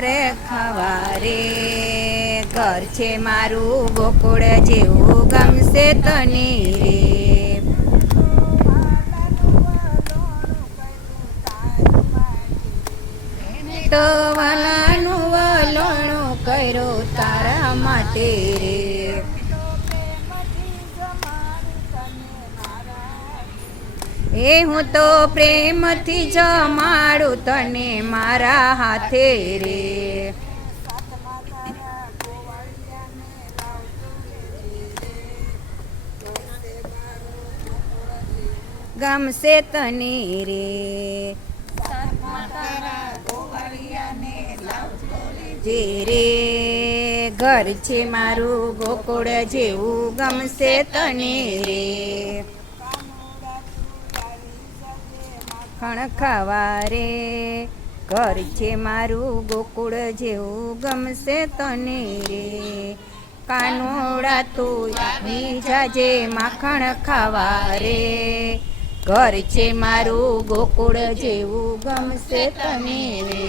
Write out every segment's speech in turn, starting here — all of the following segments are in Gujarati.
મારે ખાવા રે, ઘર છે મારું ગોકુળ જેવું ગમશે તને રે. તો વાલાનું વલણું કર્યું તારા માટે રે. એ હું તો પ્રેમથી જમાડું તને મારા હાથે રે. ગમશે તને રે. જે રે ઘર છે મારું ગોકુળ જેવું ગમશે તને રે. માખણ ખાવા રે, ઘર છે મારું ગોકુળ જેવું ગમશે તને રે. કાનોડા તું આવી જાજે માખણ ખાવા રે, ઘર છે મારું ગોકુળ જેવું ગમશે તને રે.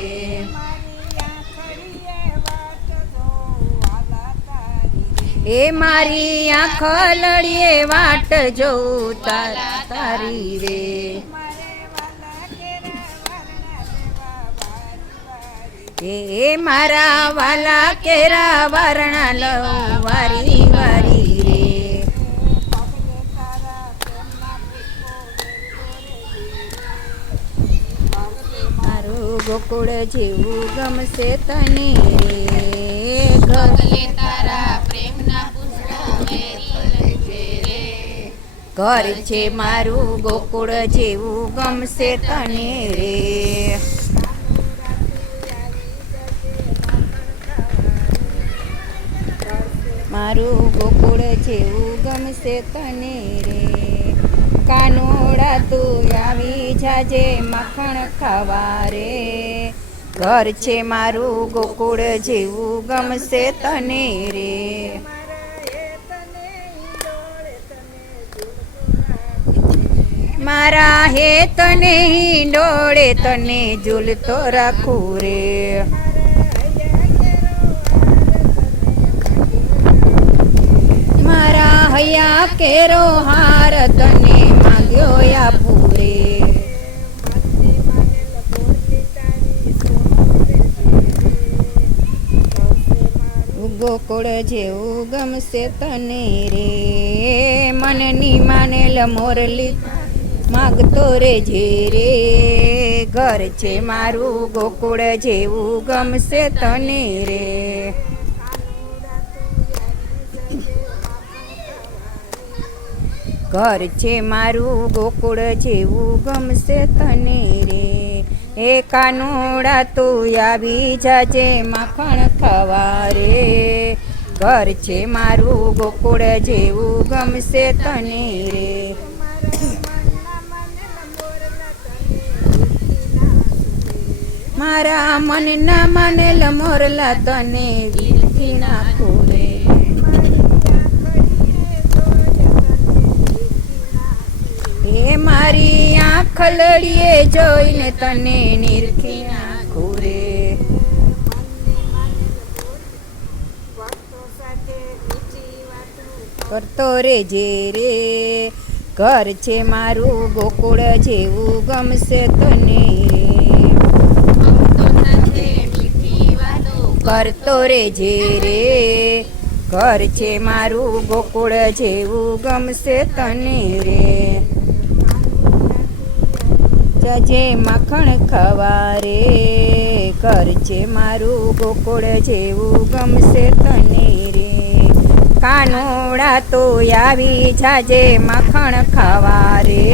એ મારી આંખ લડીએ વાટ જોઉં તારા તારી રે. એ મારા વાલા કેરા વારણા લઉં વારી વારી રે. મારું ગોકુળ જેવું ગમશે તને રે. ગગલે તારા પ્રેમના ઘર છે મારું ગોકુળ જેવું ગમશે તને રે. મારું ગોકુળ જેવું ગમશે તને રે. કાનોડા તું આવી જાજે માખણ ખાવા રે, ઘર છે મારું ગોકુળ જેવું ગમશે તને રે. મારા હે તને હિંડોળે તને ઝૂલતો રાખું રે. મારા હૈયા કેરો હાર તને માંગ્યો આપું રે. ગોકુળ જેવું ગમશે તને રે. મનની માનેલ મોરલી માગતો રે જે રે, ઘર છે મારું ગોકુળ જેવું ગમશે તને રે. ઘર છે મારું ગોકુળ જેવું ગમશે તને રે. એ કાનોડા તું આવી જાજે માખણ ખાવા રે, ઘર છે મારું ગોકુળ જેવું ગમશે તને રે. મારા મનના માનેલ મોરલા તને વીખી નાખું રે. એ મારી આંખ લડીએ જોઈને તને નિરખી નાખું રે. કરતો રે જે રે, ઘર છે મારું ગોકુળ જેવું ગમશે તને રે. કરતો રે જે રે, ઘર છે મારું ગોકુળ જેવું ગમશે તને રે. જજે માખણ ખાવા રે, ઘર છે મારું ગોકુળ જેવું ગમશે તને રે. કાનોડા તો આવી જાજે માખણ ખાવા રે,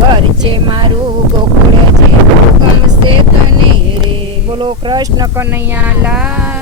ઘર છે મારું ગોકુળ જેવું ગમશે તને રે. બોલો કૃષ્ણ કનૈયા લાલ.